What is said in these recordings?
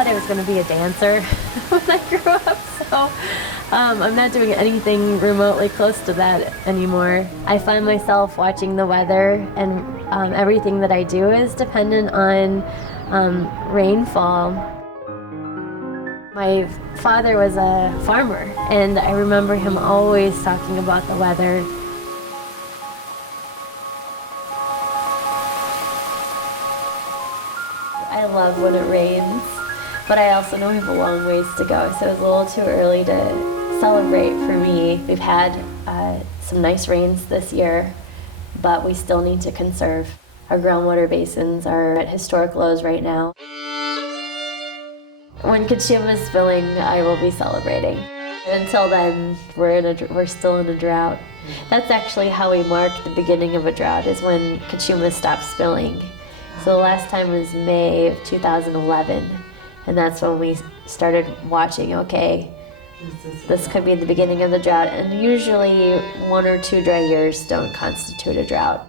thought I was going to be a dancer when I grew up, so I'm not doing anything remotely close to that anymore. I find myself watching the weather, and everything that I do is dependent on rainfall. My father was a farmer, and I remember him always talking about the weather. I love when it rains, but I also know we have a long ways to go, so it's a little too early to celebrate for me. We've had some nice rains this year, but we still need to conserve. Our groundwater basins are at historic lows right now. When Kachuma is filling, I will be celebrating. Until then, we're still in a drought. That's actually how we mark the beginning of a drought, is when Kachuma stops spilling. So the last time was May of 2011, and that's when we started watching, okay, this could be the beginning of the drought, and usually 1 or 2 dry years don't constitute a drought.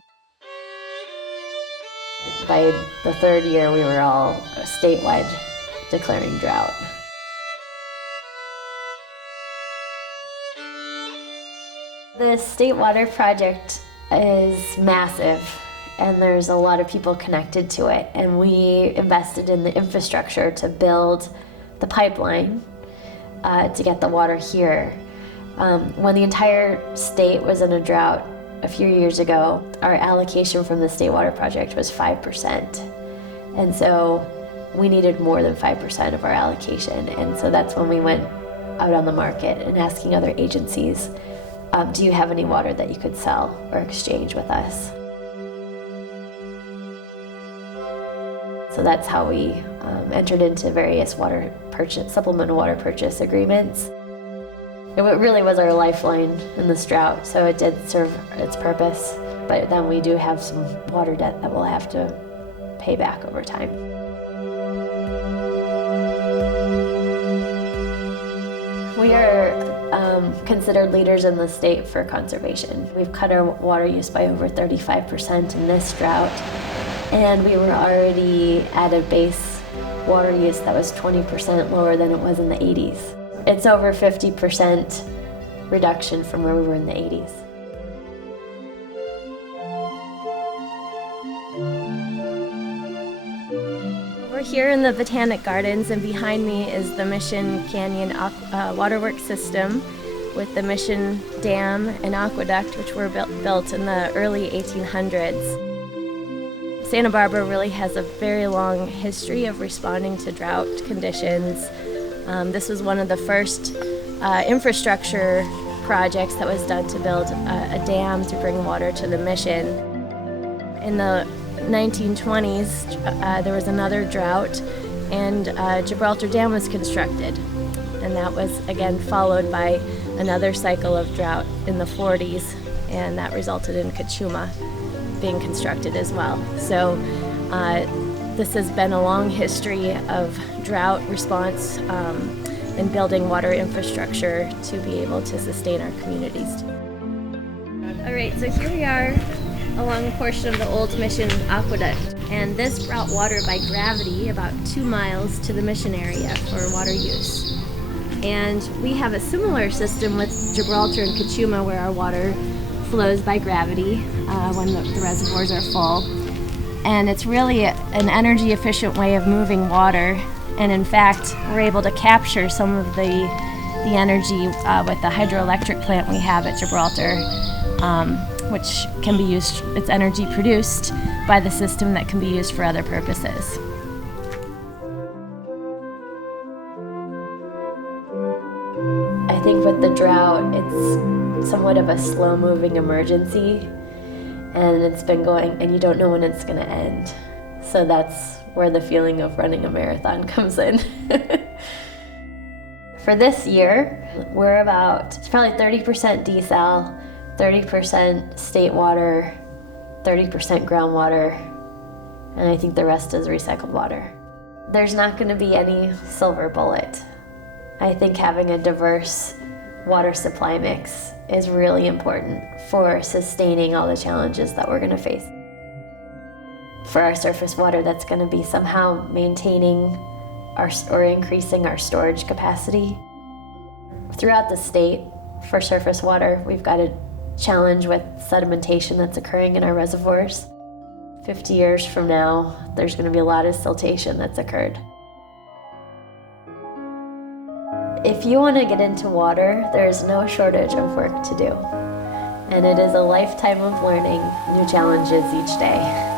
By the 3rd year, we were all statewide declaring drought. The State Water Project is massive, and there's a lot of people connected to it, and we invested in the infrastructure to build the pipeline to get the water here. When the entire state was in a drought a few years ago, our allocation from the State Water Project was 5%, and so we needed more than 5% of our allocation, and so that's when we went out on the market and asking other agencies, do you have any water that you could sell or exchange with us? So that's how we entered into various supplemental water purchase agreements. It really was our lifeline in this drought, so it did serve its purpose, but then we do have some water debt that we'll have to pay back over time. We are considered leaders in the state for conservation. We've cut our water use by over 35% in this drought, and we were already at a base water use that was 20% lower than it was in the 80s. It's over 50% reduction from where we were in the 80s. We're here in the Botanic Gardens, and behind me is the Mission Canyon Waterworks system with the Mission Dam and Aqueduct, which were built in the early 1800s. Santa Barbara really has a very long history of responding to drought conditions. This was one of the first infrastructure projects that was done to build a dam to bring water to the mission. In the 1920s, there was another drought, and Gibraltar Dam was constructed. And that was, again, followed by another cycle of drought in the 40s, and that resulted in Kachuma being constructed as well. So this has been a long history of drought response and building water infrastructure to be able to sustain our communities. All right, so here we are along a portion of the old Mission Aqueduct, and this brought water by gravity about 2 miles to the mission area for water use. And we have a similar system with Gibraltar and Kachuma, where our water flows by gravity when the reservoirs are full. And it's really an energy efficient way of moving water, and in fact we're able to capture some of the energy with the hydroelectric plant we have at Gibraltar, which can be used, it's energy produced by the system that can be used for other purposes. I think with the drought, it's somewhat of a slow-moving emergency, and it's been going, and you don't know when it's going to end. So that's where the feeling of running a marathon comes in. For this year, we're it's probably 30% desal, 30% state water, 30% groundwater, and I think the rest is recycled water. There's not going to be any silver bullet. I think having a diverse water supply mix is really important for sustaining all the challenges that we're going to face. For our surface water, that's going to be somehow maintaining or increasing our storage capacity. Throughout the state, for surface water, we've got a challenge with sedimentation that's occurring in our reservoirs. 50 years from now, there's going to be a lot of siltation that's occurred. If you want to get into water, there is no shortage of work to do. And it is a lifetime of learning new challenges each day.